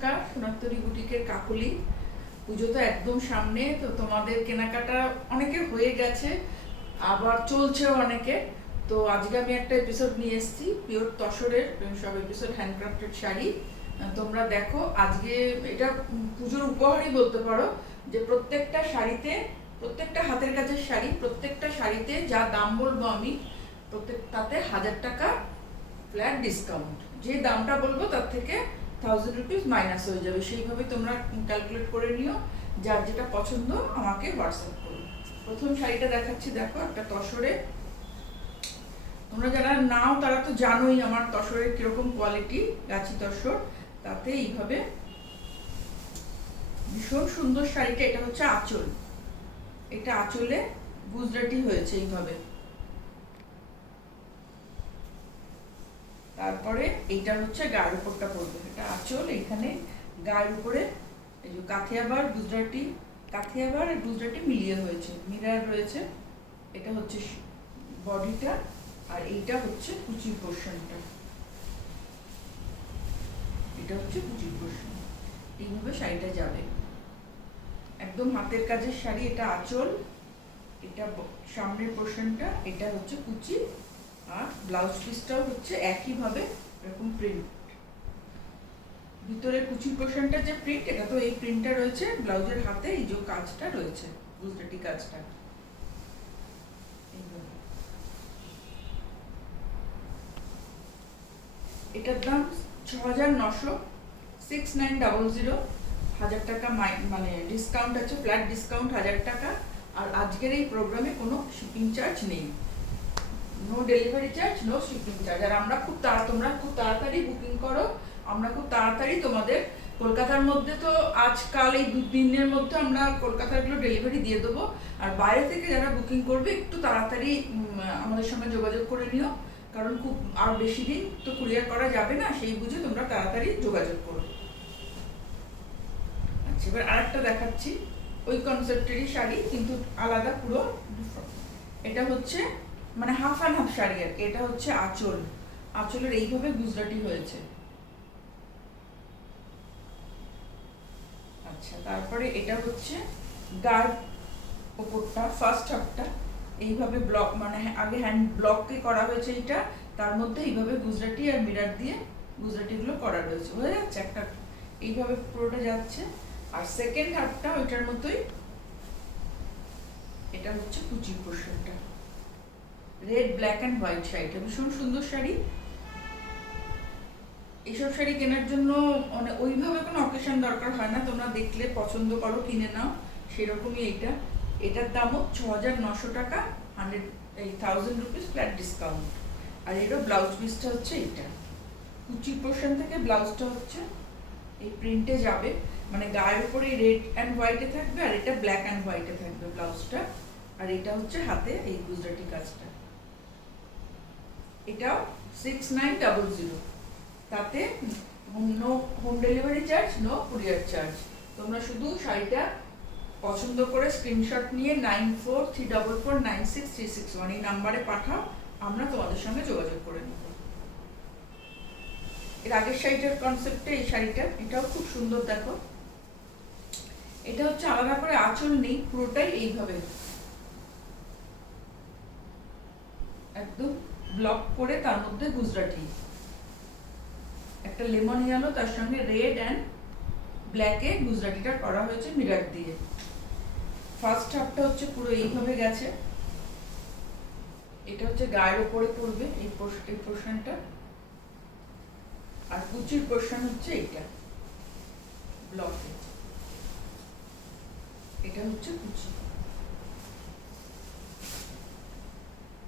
নমস্কার, সোনাত্তরী বুটিকের কাকলি। পুজো তো একদম সামনে, তো তোমাদের কেনাকাটা অনেকের হয়ে গেছে, আবার চলছেও অনেকে। তো আজকে আমি একটা এপিসোড নিয়ে এসেছি পিওর তসরের সব এপিসোড হ্যান্ডক্রাফটেড শাড়ি। তোমরা দেখো, আজকে এটা পুজোর উপহারই বলতে পারো, যে প্রত্যেকটা শাড়িতে, প্রত্যেকটা হাতের কাজের শাড়ি, প্রত্যেকটা শাড়িতে যা দাম বলবো আমি, তাতে 1000 টাকা ফ্ল্যাট ডিসকাউন্ট। যে দামটা বলবো তার থেকে 1000 রুপিস মাইনাস হয়ে যাবে। সেইভাবে তোমরা ক্যালকুলেট করে নিও, যার যেটা পছন্দ আমাকে হোয়াটসঅ্যাপ করো। প্রথম শাড়িটা দেখাচ্ছি, দেখো একটা তসরে। তোমরা যারা নাও তারা তো জানোই আমার তসরের কিরকম কোয়ালিটি, গাছি তসর। তাতে এইভাবে ভীষণ সুন্দর শাড়িটা। এটা হচ্ছে আঁচল, এটা আঁচলে গুজরাটি হয়েছে এইভাবে। তারপরে এইটা হচ্ছে গায়ের উপরটা পড়বে, এটা আঁচল, এখানে গায়ের উপরে এই যে কাথিয়াবার গুজরাটি, কাথিয়াবার আর গুজরাটি মিলিয়ে হয়েছে, মিরার রয়েছে। এটা হচ্ছে বডিটা, আর এইটা হচ্ছে কুচির পোর্শনটা, এটা হচ্ছে কুচির পোর্শন। এইভাবে শাড়িটা যাবে, একদম হাতের কাজের শাড়ি। এটা আঁচল, এটা সামনের পোর্শনটা, এটা হচ্ছে কুচি, আর ব্লাউজ পিসটাও হচ্ছে একইভাবে এরকম প্রিন্ট। ভিতরে কুচি পোর্শনটা যে প্রিন্ট, এটা তো এই প্রিন্টটা রয়েছে, ব্লাউজের হাতে এই যে কাজটা রয়েছে, গুজরাটি কাজটা। এটার দাম 6900, 6900। 1000 টাকা মানে ডিসকাউন্ট আছে, ফ্ল্যাট ডিসকাউন্ট 1000 টাকা। আর আজকের এই প্রোগ্রামে কোনো শিপিং চার্জ নেই, no delivery charge, no shipping charge. আর তোমরা খুব তাড়াতাড়ি বুকিং করো, আমরা খুব তাড়াতাড়ি তোমাদের কলকাতার মধ্যে, তো আজকাল এই 2-3 দিনের মধ্যে আমরা কলকাতারগুলো ডেলিভারি দিয়ে দেবো। আর বাইরে থেকে যারা বুকিং করবে একটু তাড়াতাড়ি আমাদের সঙ্গে যোগাযোগ করে নিও, কারণ খুব আর বেশি দিন তো কুরিয়ার করা যাবে না, সেই বুঝে তোমরা তাড়াতাড়ি যোগাযোগ করো। আচ্ছা, এবার আরেকটা দেখাচ্ছি, ওই কনসেপ্টেরই শাড়ি কিন্তু আলাদা পুরো। এটা হচ্ছে মানে হাফ অ্যান্ড হাফ শাড়ি আর কি। এটা হচ্ছে আঁচল, আঁচলের এইভাবে গুজরাটি হয়েছে। আচ্ছা, তারপরে এটা হচ্ছে গার্ড ওপরটা, ফার্স্ট হাফটা এইভাবে ব্লক, মানে আগে হ্যান্ড ব্লকে করা হয়েছে এটা, তার মধ্যে এইভাবে গুজরাটি আর মিরার দিয়ে গুজরাটিগুলো করা রয়েছে, বোঝা যাচ্ছে একটা, এইভাবে পুরোটা যাচ্ছে। আর সেকেন্ড হাফটা ওইটার মতোই, এটা হচ্ছে কুচি পোর্শনটা, রেড ব্ল্যাক অ্যান্ড হোয়াইট শাড়িটা ভীষণ সুন্দর শাড়ি। এইসব শাড়ি কেনার জন্য মানে ওইভাবে কোনো অকেশন দরকার হয় না, তোমরা দেখলে পছন্দ করো কিনে নাও, সেরকমই এইটা। এটার দামও 6900 টাকা, 1000 রুপিস ফ্ল্যাট ডিসকাউন্ট। আর এরও ব্লাউজ পিসটা হচ্ছে এইটা, কুচি পোর্শন থেকে ব্লাউজটা হচ্ছে এই প্রিন্টে যাবে, মানে গায়ের উপরে রেড অ্যান্ড হোয়াইটে থাকবে, আর এটা ব্ল্যাক অ্যান্ড হোয়াইটে থাকবে ব্লাউজটা। আর এটা হচ্ছে হাতে এই গুজরাটি কাজটা। এটাও 6900, তাতে no home delivery charge, no courier charge. তোমরা শুধু শাড়িটা পছন্দ করে স্ক্রিনশট নিয়ে 9434496361 এই নাম্বারে পাঠাও, আমরা তোমাদের সঙ্গে যোগাযোগ করে নেব। এর আগের শাড়িটার কনসেপ্টে এই শাড়িটা, এটাও খুব সুন্দর। দেখো, এটা হচ্ছে আলাদা করে আঁচল নেই, পুরোটাই এইভাবে একদম ব্লক করে, তার মধ্যে গুজরাটি, একটা লেমন ইয়েলো, তার সঙ্গে রেড অ্যান্ড ব্ল্যাকে গুজরাটিটা করা হয়েছে মিরার দিয়ে। ফার্স্ট হাফটা হচ্ছে পুরো এইভাবে গেছে, এটা হচ্ছে গায়ের উপরে পড়বে এই পোর্শনটা, আর কুচির পোর্শন হচ্ছে এইটা ব্লকে, এটা হচ্ছে কুচি।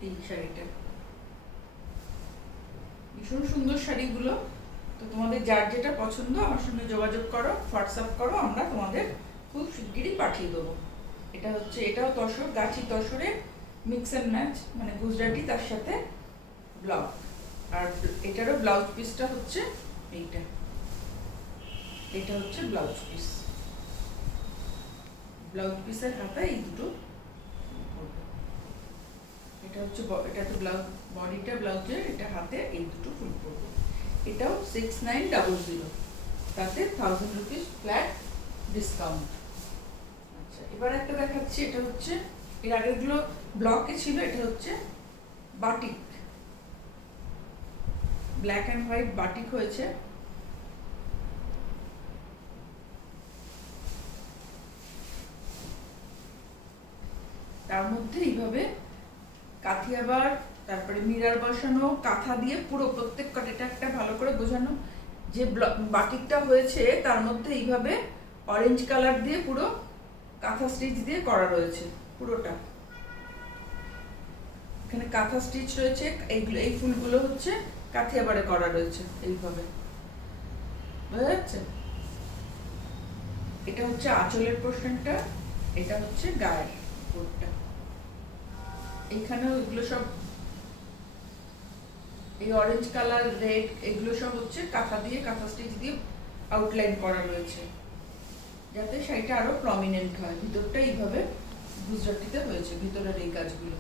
এই শাড়িটা ভীষণ সুন্দর শাড়িগুলো। তো তোমাদের যার যেটা পছন্দ আমার সঙ্গে যোগাযোগ করো, হোয়াটসঅ্যাপ করো, আমরা তোমাদের খুব শিগগিরই পাঠিয়ে দেবো। এটা হচ্ছে, এটাও তসর, গাছি তসরে মিক্স অ্যান্ড ম্যাচ, মানে গুজরাটি তার সাথে ব্লাউজ। আর এটারও ব্লাউজ পিসটা হচ্ছে এইটা, এটা হচ্ছে ব্লাউজ পিস, ব্লাউজ পিসের হাতা এই দুটো। এটা হচ্ছে, এটা তো ব্লাউজ বডিটা ব্লাউজের, এটা হাতে এই দুটো ফুল পড়বে। এটাও 6900। তাতে 1000 রুপিস ফ্ল্যাট ডিসকাউন্ট। আচ্ছা, এবার একটা দেখাচ্ছি, এটা হচ্ছে এর আগেরগুলো ব্লকে ছিল, এটা হচ্ছে batik, black and white batik হয়েছে। তার মধ্যে এইভাবে কাথিয়াবার, তারপরে মিরার বসানো, কাঁথা দিয়ে পুরো প্রত্যেক এটা একটা ভালো করে বোঝানো যে বাটিকটা হয়েছে তার মধ্যে এইভাবে অরেঞ্জ কালার দিয়ে পুরো কাঁথা স্টিচ দিয়ে করা রয়েছে পুরোটা। এখানে কাঁথা স্টিচ রয়েছে, এইগুলো এই ফুলগুলো হচ্ছে কাথিয়াবারে করা রয়েছে এইভাবে, বোঝা যাচ্ছে? এটা হচ্ছে আঁচলের পোর্শনটা, এটা হচ্ছে গায়ের উপরটা। এইখানেও এগুলো সব এই অরেঞ্জ কালার, রেড, এগুলো সব হচ্ছে কাঁথা দিয়ে, কাঁথা স্টিচ দিয়ে আউটলাইন করা রয়েছে যাতে শাড়িটা আরো প্রমিনেন্ট হয়। ভিতরটা এইভাবে গুজরাটিতে হয়েছে, ভিতরের এই কাজগুলো।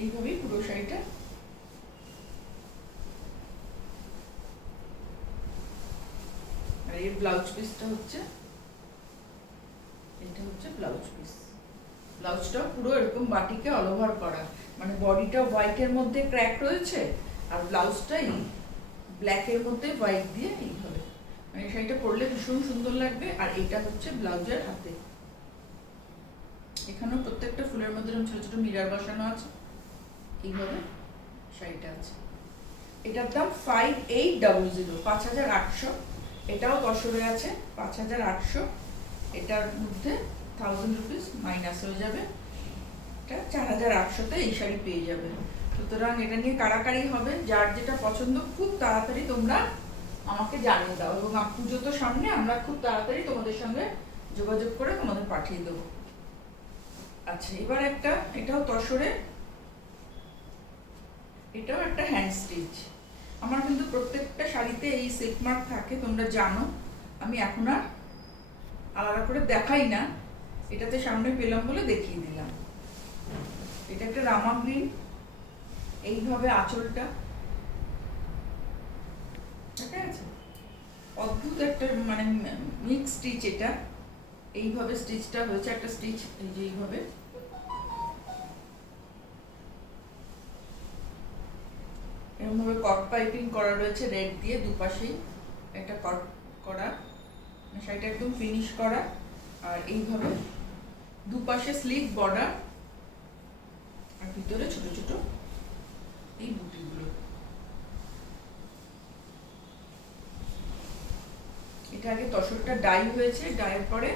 এইভাবেই পুরো শাড়িটা। আর এই ব্লাউজ পিসটা হচ্ছে, এটা হচ্ছে ব্লাউজ পিস। ব্লাউজটা পুরো এরকম বাটিকে অল ওভার করা, মানে বডিটা হোয়াইটের মধ্যে ক্র্যাক রয়েছে আর ব্লাউজটাই ব্ল্যাকের মধ্যে হোয়াইট দিয়ে এইভাবে, মানে শাড়িটা পরলে ভীষণ সুন্দর লাগবে। আর এটা হচ্ছে ব্লাউজের হাতে, এখানেও প্রত্যেকটা ফুলের মধ্যে ছোট ছোট মিরার বসানো আছে, এইভাবে শাড়িটা আছে। এটার দাম 5800, 5800। এটাও তসরে আছে 5800। এটার মধ্যে 1000 রুপিস মাইনাস হয়ে যাবে, এটা 4800-তে এই শাড়ি পেয়ে যাবে। সুতরাং এটা নিয়ে কারাকারি হবে, যার যেটা পছন্দ খুব তাড়াতাড়ি তোমরা আমাকে জানিয়ে দাও, এবং পুজো তো সামনে, আমরা খুব তাড়াতাড়ি তোমাদের সঙ্গে যোগাযোগ করে তোমাদের পাঠিয়ে দেবো। আচ্ছা, এবার একটা, এটাও তসরে, এটাও একটা হ্যান্ড স্টিচ। আমার কিন্তু প্রত্যেকটা শাড়িতে এই সিল্ক মার্ক থাকে, তোমরা জানো। আমি এখন আর আলাদা করে দেখাই না, এটাতে সামনে পেলাম বলে দেখিয়ে দিলাম। এটা একটা রামা গ্রিন, এইভাবে আঁচলটা, ঠিক আছে? অদ্ভুত একটা মানে মিক্স স্টিচ এটা, এইভাবে স্টিচটা হয়েছে, একটা স্টিচ এই যে এইভাবে, এরকমভাবে কট পাইপিং করা রয়েছে রেড দিয়ে, দুপাশেই একটা কট করা, শাড়িটা একদম ফিনিশ করা। আর এইভাবে দুপাশে স্লিক বর্ডার, আর ভিতরে ছোট ছোট এই বুটিগুলো। এটা আগে তসরটা ডাই হয়েছে, ডাইয়ের পরে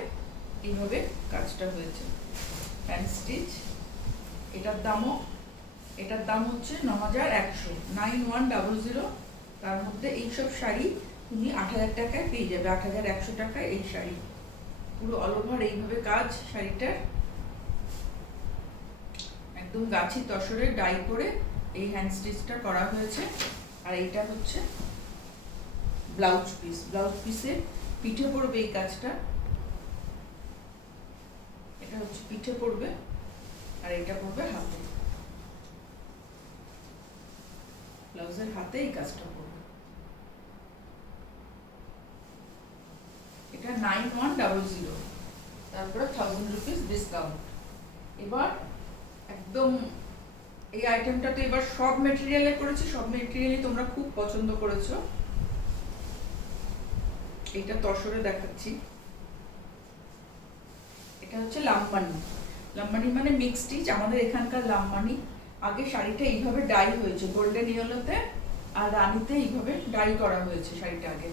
এইভাবে কাজটা হয়েছে, হ্যান্ড স্টিচ। এটার দাম হচ্ছে 9100, 9100। তার মধ্যে এইসব শাড়ি তুমি 8000 টাকায় পেয়ে যাবে, 8100 টাকায় এই শাড়ি পুরো অল ওভার এইভাবে কাজ। শাড়িটার একদম গাছি তসরে ডাই করে এই হ্যান্ড স্টিচটা করা হয়েছে। আর এইটা হচ্ছে ব্লাউজ পিস, ব্লাউজ পিসের পিঠে পড়বে এই কাজটা, এটা হচ্ছে পিঠে পড়বে, আর এটা পড়বে হাতে, ব্লাউজের হাতে এই কাজটা পড়বে। এটা 9100, তারপরে 1000 রুপিস ডিসকাউন্ট। এবার একদম এই আইটেমটা তো এবার সব মেটেরিয়ালে করেছি, সব মেটেরিয়ালই তোমরা খুব পছন্দ করেছো। এটা তসরে দেখাচ্ছি, এটা হচ্ছে লাম্বানি। লাম্বানি মানে মিক্স স্টিচ, আমাদের এখানকার লাম্বানি। আগে শাড়িটা এইভাবে ডাই হয়েছে, গোল্ডেন ইয়েলোতে আর রানীতে এইভাবে ডাই করা হয়েছে শাড়িটা আগে,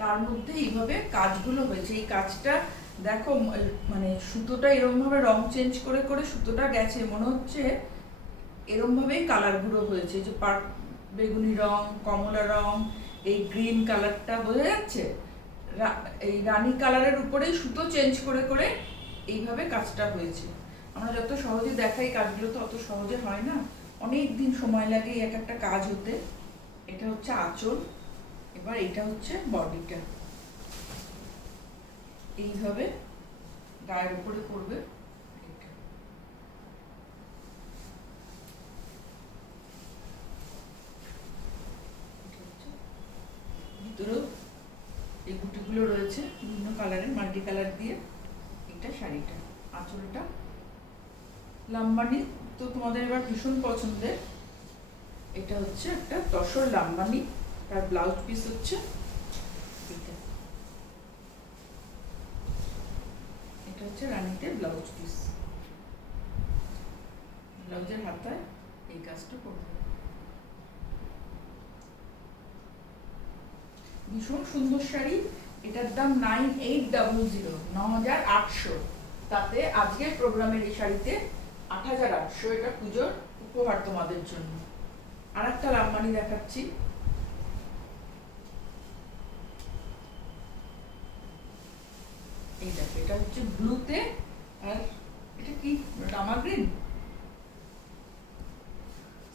তার মধ্যে এইভাবে কাজগুলো হয়েছে। এই কাজটা দেখো, মানে সুতোটা এরকম ভাবে রং চেঞ্জ করে করে সুতোটা গেছে, মনে হচ্ছে এরকম ভাবেই কালারগুলো হয়েছে, যে বেগুনি রং, কমলা রং, এই গ্রিন কালারটা বোঝা যাচ্ছে, এই রানী কালারের উপরেই সুতো চেঞ্জ করে করে এইভাবে কাজটা হয়েছে। আমরা যত সহজে দেখাই কাজগুলো তো অত সহজে হয় না, অনেক দিন সময় লাগে এক একটা কাজ হতে। এটা হচ্ছে আঁচল, এবার এটা হচ্ছে বডিটা, এইভাবে গায়ের উপরে পড়বে। আঁচলটা লাম্বানি তো তোমাদের এবার ভীষণ পছন্দের। এটা হচ্ছে একটা তসর লাম্বানি, তার ব্লাউজ পিস হচ্ছে এটা। এটা হচ্ছে রানীতে ব্লাউজ পিস, ব্লাউজের হাতায় এই কাজটা করবে। ভীষণ সুন্দর শাড়ি। এটার দাম 9800, 9800। তাতে আজকের প্রোগ্রামের এই শাড়িতে 8800। এটা পুজোর উপহার তোমাদের জন্য। আর একটা লাম্বানি দেখাচ্ছি। এই দেখো, এটা হচ্ছে ব্লুতে, আর এটা কি রামা গ্রিন,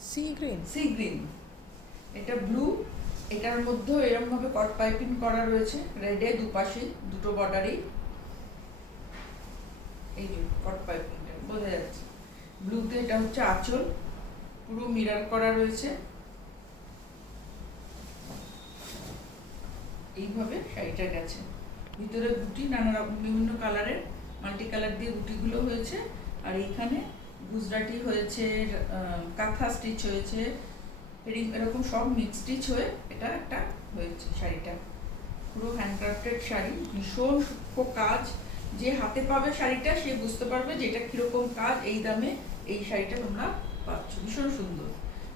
সি গ্রিন। এটা ব্লু, এটার মধ্যে এরকম ভাবে কট পাইপিং করা রয়েছে, রেডে দুপাশে দুটো বর্ডারই এই যে কট পাইপিংটা বোঝা যাচ্ছে। ব্লুতে এটা হচ্ছে আঁচল, পুরো মিরর করা রয়েছে। এইভাবে শাড়িটা গেছে, ভিতরে বুটি নানা রকম বিভিন্ন কালারের মাল্টি কালার দিয়ে বুটিগুলো হয়েছে। আর এইখানে গুজরাটি হয়েছে, কাঁথা স্টিচ হয়েছে, এরকম সব মিক্স স্টিচ হয়ে এটা একটা হয়েছে শাড়িটা। পুরো হ্যান্ডক্রাফটেড শাড়ি, ভীষণ সূক্ষ্ম কাজ। যে হাতে পাবে শাড়িটা সে বুঝতে পারবে যে এটা কিরকম কাজ। এই দামে এই শাড়িটা তোমরা পাচ্ছ, ভীষণ সুন্দর।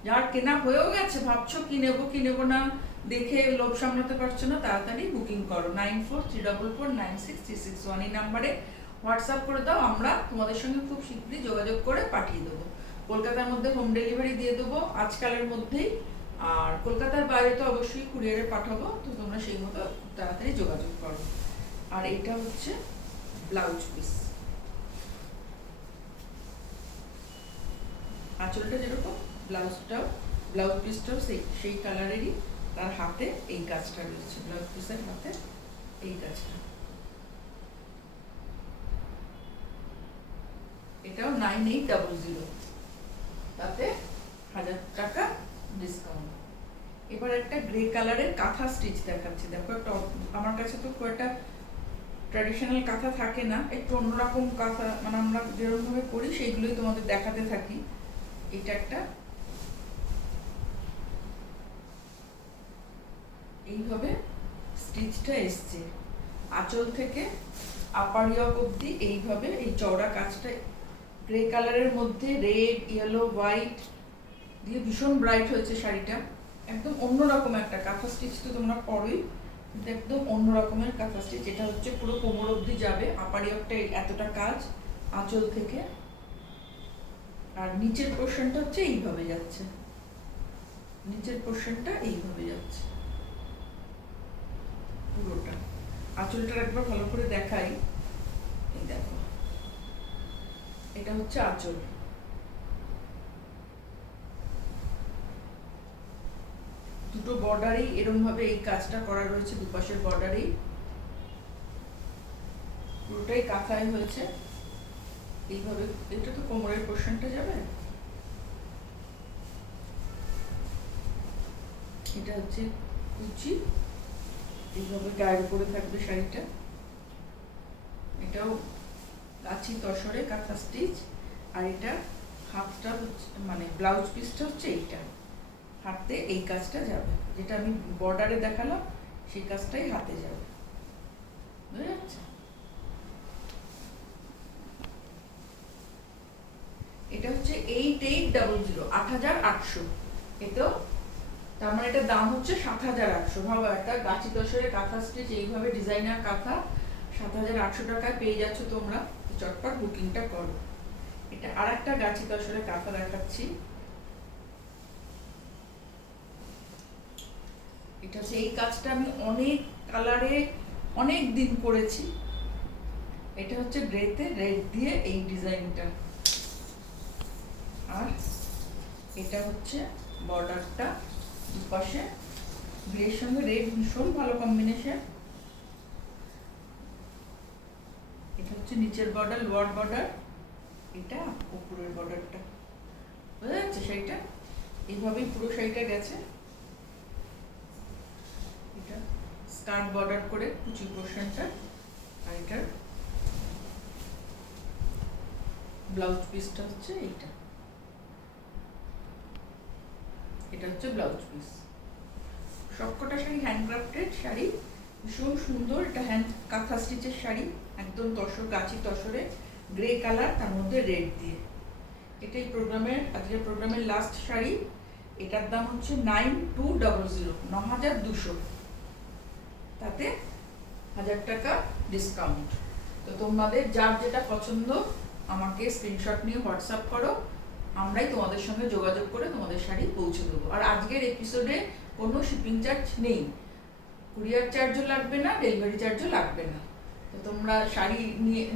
যার কেনা হয়েও গেছে, ভাবছো কি নেবো না, দেখে লোভ সামলাতে পারছো না, তাড়াতাড়ি বুকিং করো 9434496361 এই নাম্বারে হোয়াটসঅ্যাপ করে দাও। আমরা তোমাদের সঙ্গে খুব শীঘ্রই যোগাযোগ করে পাঠিয়ে দেবো। কলকাতার মধ্যে হোম ডেলিভারি দিয়ে দেবো আজকালের মধ্যেই, আর কলকাতার বাইরে তো অবশ্যই কুরিয়ারে পাঠাবো, তো তোমরা সেই মতো তাড়াতাড়ি যোগাযোগ করো। আর এটা হচ্ছে ব্লাউজ পিস, আঁচলটা যেরকম ব্লাউজ পিসটাও সেই কালারেরই। তার হাতে এই কাজটা রয়েছে, ব্লাউজ পিসের হাতে এই কাজটা। এটাও 9800, তাতে 1000 টাকা ডিসকাউন্ট। এবার একটা গ্রে কালারের কাঁথা স্টিচ দেখাচ্ছি। দেখো, একটা আমার কাছে তো খুব একটা ট্র্যাডিশনাল কাঁথা থাকে না, একটু অন্যরকম কাঁথা, মানে আমরা যেরকম ভাবে করি সেইগুলোই তোমাদের দেখাতে থাকি। এটা একটা এইভাবে স্টিচটা এসছে, আঁচল থেকে আপার ইয়ক অব্দি এইভাবে এই চওড়া কাজটা গ্রে কালারের মধ্যে রেড, ইয়েলো, হোয়াইট দিয়ে ভীষণ ব্রাইট হয়েছে শাড়িটা। একদম অন্যরকম একটা কাঁথা স্টিচ, তো তোমরা পরোই, কিন্তু একদম অন্য রকমের কাঁথা স্টিচ। এটা হচ্ছে পুরো কোমর অব্দি যাবে, আপার ইয়কটা এতটা কাজ আঁচল থেকে। আর নিচের পোর্শনটা হচ্ছে এইভাবে যাচ্ছে, নিচের পোর্শনটা এইভাবে যাচ্ছে পুরোটা। আঁচলটা একবার ভালো করে দেখাই, এই দেখো, এটা হচ্ছে আঁচল। দুটো বর্ডারেই এরকম ভাবে এই কাজটা করা রয়েছে, দুপাশের বর্ডারেই পুরোটাই কাঁথায় হয়েছে এইভাবে। এটা তো কোমরের পোর্শনটা যাবে, এটা হচ্ছে কুচি, এইভাবে গায়ের উপরে থাকবে শাড়িটা। এটাও কাচি তসরে কাঁথা স্টিচ। আর এটা হাতটা হচ্ছে, মানে ব্লাউজ পিসটা হচ্ছে এইটা, হাতে এই কাজটা যাবে, যেটা আমি বর্ডারে দেখালাম সেই কাজটাই হাতে যাবে, বুঝা যাচ্ছে? এটা হচ্ছে 8800, 8800। এটাও তার মানে এটার দাম হচ্ছে 7800। ভাবো, একটা গাছি তসরের কাঁথা স্টিচ এইভাবে ডিজাইনার কাঁথা 7800 টাকায় পেয়ে যাচ্ছ তোমরা। চটপট বুকিংটা করো। এটা আর একটা গাছি তসরের কাঁথা দেখাচ্ছি। এটা হচ্ছে এই কাজটা আমি অনেক কালারে অনেক দিন করেছি। এটা হচ্ছে গ্রেতে রেড দিয়ে এই ডিজাইনটা, আর এটা হচ্ছে বর্ডারটা দুপাশে গ্রের সঙ্গে রেড, ভীষণ ভালো কম্বিনেশন। এটা হচ্ছে নিচের বর্ডার, লোয়ার বর্ডার, এটা উপরের বর্ডারটা, বুঝা যাচ্ছে? শাড়িটা এইভাবেই পুরো শাড়িটা গেছে। এটা স্কার্ট বর্ডার করে কুচি পোর্শনটা, আর এটার ব্লাউজ পিসটা হচ্ছে এইটা, এটা হচ্ছে ব্লাউজ পিস। সবকটা শাড়ি হ্যান্ডক্রাফটেড শাড়ি, ভীষণ সুন্দর। এটা হ্যান্ড কাঁথা স্টিচের শাড়ি, একদম তসর গাছি তসরে, গ্রে কালার, তার মধ্যে রেড দিয়ে। এটাই প্রোগ্রামের, আজকের প্রোগ্রামের লাস্ট শাড়ি। এটার দাম হচ্ছে 9200, 9200, তাতে 1000 টাকা ডিসকাউন্ট। তো তোমাদের যার যেটা পছন্দ আমাকে স্ক্রিনশট নিয়ে হোয়াটসঅ্যাপ করো, আমরাই তোমাদের সঙ্গে যোগাযোগ করে তোমাদের শাড়ি পৌঁছে দেবো। আর আজকের এপিসোডে কোনো শিপিং চার্জ নেই, কুরিয়ার চার্জও লাগবে না, ডেলিভারি চার্জও লাগবে না। তো তোমরা শাড়ি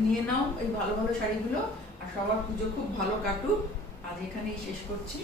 নিয়ে নাও, এই ভালো ভালো শাড়িগুলো। আর সবার পুজো খুব ভালো কাটুক। আজ এখানেই শেষ করছি।